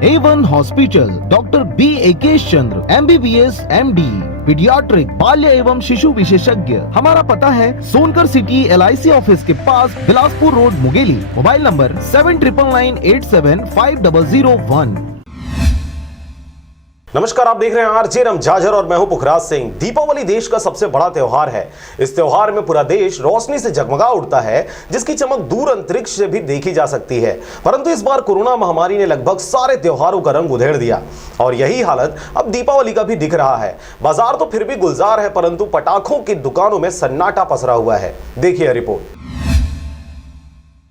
A1 hospital, doctor B एकेश चंद्र, MBBS MD, paediatric, बाल्य एवं शिशु विशेषज्ञ। हमारा पता है सोनकर सिटी LIC ऑफिस के पास, Bilaspur road, Mungeli. Mobile number 7999875001। नमस्कार, आप देख रहे हैं आरजे रमझाझर और मैं हूं पुखराज सिंह। दीपावली देश का सबसे बड़ा त्योहार है। इस त्योहार में पूरा देश रोशनी से जगमगा उठता है, जिसकी चमक दूर अंतरिक्ष से भी देखी जा सकती है। परंतु इस बार कोरोना महामारी ने लगभग सारे त्योहारों का रंग उधेड़ दिया और यही हालत अब दीपावली का भी दिख रहा है। बाजार तो फिर भी गुलजार है, परंतु पटाखों की दुकानों में सन्नाटा पसरा हुआ है। देखिए रिपोर्ट।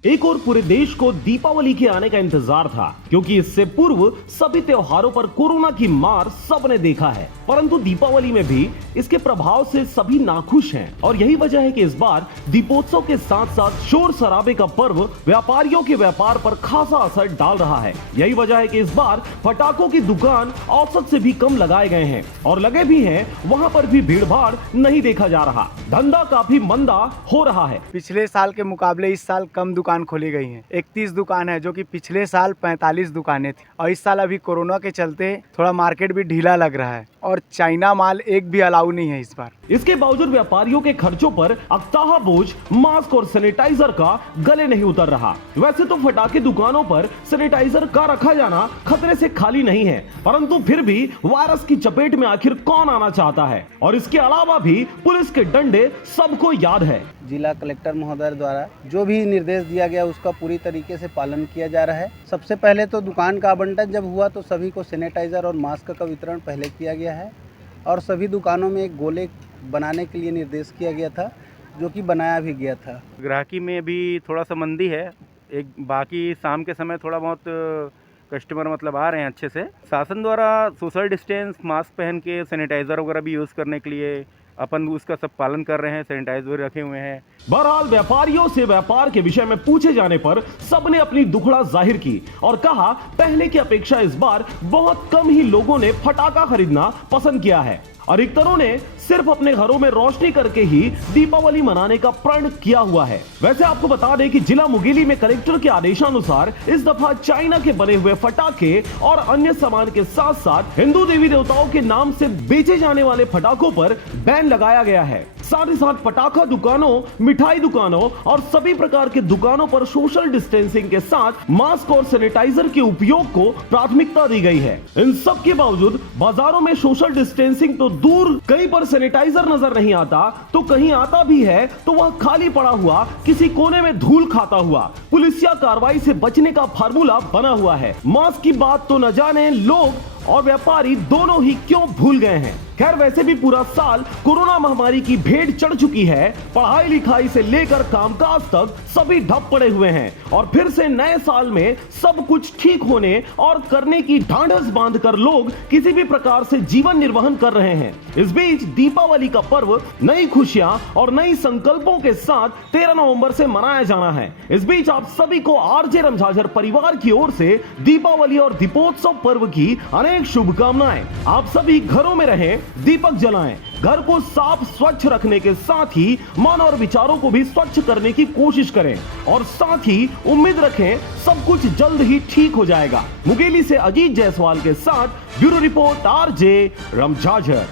एक और पूरे देश को दीपावली के आने का इंतजार था, क्योंकि इससे पूर्व सभी त्योहारों पर कोरोना की मार सबने देखा है, परंतु दीपावली में भी इसके प्रभाव से सभी नाखुश हैं। और यही वजह है कि इस बार दीपोत्सव के साथ साथ शोर शराबे का पर्व व्यापारियों के व्यापार पर खासा असर डाल रहा है। यही वजह है कि इस बार पटाखों की दुकान औसत से भी कम लगाए गए हैं और लगे भी हैं, वहाँ पर भी भीड़ भाड़ नहीं देखा जा रहा। धंधा काफी मंदा हो रहा है। पिछले साल के मुकाबले इस साल कम दुकान खोली गई हैं। 31 दुकान है, जो कि पिछले साल 45 दुकानें थी। और इस साल अभी कोरोना के चलते थोड़ा मार्केट भी ढीला लग रहा है और चाइना माल एक भी अलाउ नहीं है इस बार। इसके बावजूद व्यापारियों के खर्चों पर अक्ताहा बोझ मास्क और सैनिटाइजर का गले नहीं उतर रहा। वैसे तो फटाके दुकानों पर सैनिटाइजर का रखा जाना खतरे से खाली नहीं है, परंतु फिर भी वायरस की चपेट में आखिर कौन आना चाहता है। और इसके अलावा भी पुलिस के डंडे सबको याद है। जिला कलेक्टर महोदय द्वारा जो भी निर्देश दिया गया उसका पूरी तरीके से पालन किया जा रहा है। सबसे पहले तो दुकान का आवंटन जब हुआ तो सभी को सैनिटाइजर और मास्क का वितरण पहले किया गया है और सभी दुकानों में एक गोले बनाने के लिए निर्देश किया गया था, जो कि बनाया भी गया था। ग्राहकी में भी थोड़ा सा मंदी है। एक बाकी शाम के समय थोड़ा बहुत कस्टमर मतलब आ रहे हैं अच्छे से। शासन द्वारा सोशल डिस्टेंस, मास्क पहन के सैनिटाइज़र वगैरह भी यूज़ करने के लिए अपन उसका सब पालन कर रहे हैं, सैनिटाइजर रखे हुए हैं। बहरहाल व्यापारियों से व्यापार के विषय में पूछे जाने पर सबने अपनी दुखड़ा जाहिर की और कहा पहले की अपेक्षा इस बार बहुत कम ही लोगों ने फटाखा खरीदना पसंद किया है। अधिकतरों ने सिर्फ अपने घरों में रोशनी करके ही दीपावली मनाने का प्रण किया हुआ है। वैसे आपको बता दें कि जिला मुंगेली में कलेक्टर के आदेशानुसार इस दफा चाइना के बने हुए फटाखे और अन्य सामान के साथ साथ हिंदू देवी देवताओं के नाम से बेचे जाने वाले फटाखों पर बैन लगाया गया है। साथ ही साथ पटाखा दुकानों, मिठाई दुकानों और सभी प्रकार के दुकानों पर सोशल डिस्टेंसिंग के साथ मास्क और सैनिटाइजर के उपयोग को प्राथमिकता दी गई है। इन सब के बावजूद बाजारों में सोशल डिस्टेंसिंग तो दूर, कहीं पर सैनिटाइजर नजर नहीं आता, तो कहीं आता भी है तो वह खाली पड़ा हुआ, किसी कोने में धूल खाता हुआ। पुलिसिया कार्रवाई से बचने का फार्मूला बना हुआ है। मास्क की बात तो न जाने लोग और व्यापारी दोनों ही क्यों भूल गए हैं। खैर, वैसे भी पूरा साल कोरोना महामारी की भेंट चढ़ चुकी है। पढ़ाई लिखाई से लेकर कामकाज तक सभी ठप पड़े हुए हैं और फिर से नए साल में सब कुछ ठीक होने और करने की ढांढस बांधकर लोग किसी भी प्रकार से जीवन निर्वहन कर रहे हैं। इस बीच दीपावली का पर्व नई खुशियां और नई संकल्पों के साथ 13 नवंबर से मनाया जाना है। इस बीच आप सभी को आरजे रमझाझर परिवार की ओर से दीपावली और दीपोत्सव पर्व की अनेक शुभकामनाएं। आप सभी घरों में रहें, दीपक जलाएं, घर को साफ स्वच्छ रखने के साथ ही मन और विचारों को भी स्वच्छ करने की कोशिश करें और साथ ही उम्मीद रखें सब कुछ जल्द ही ठीक हो जाएगा। मुंगेली से अजीत जायसवाल के साथ ब्यूरो रिपोर्ट आरजे रमझाझर।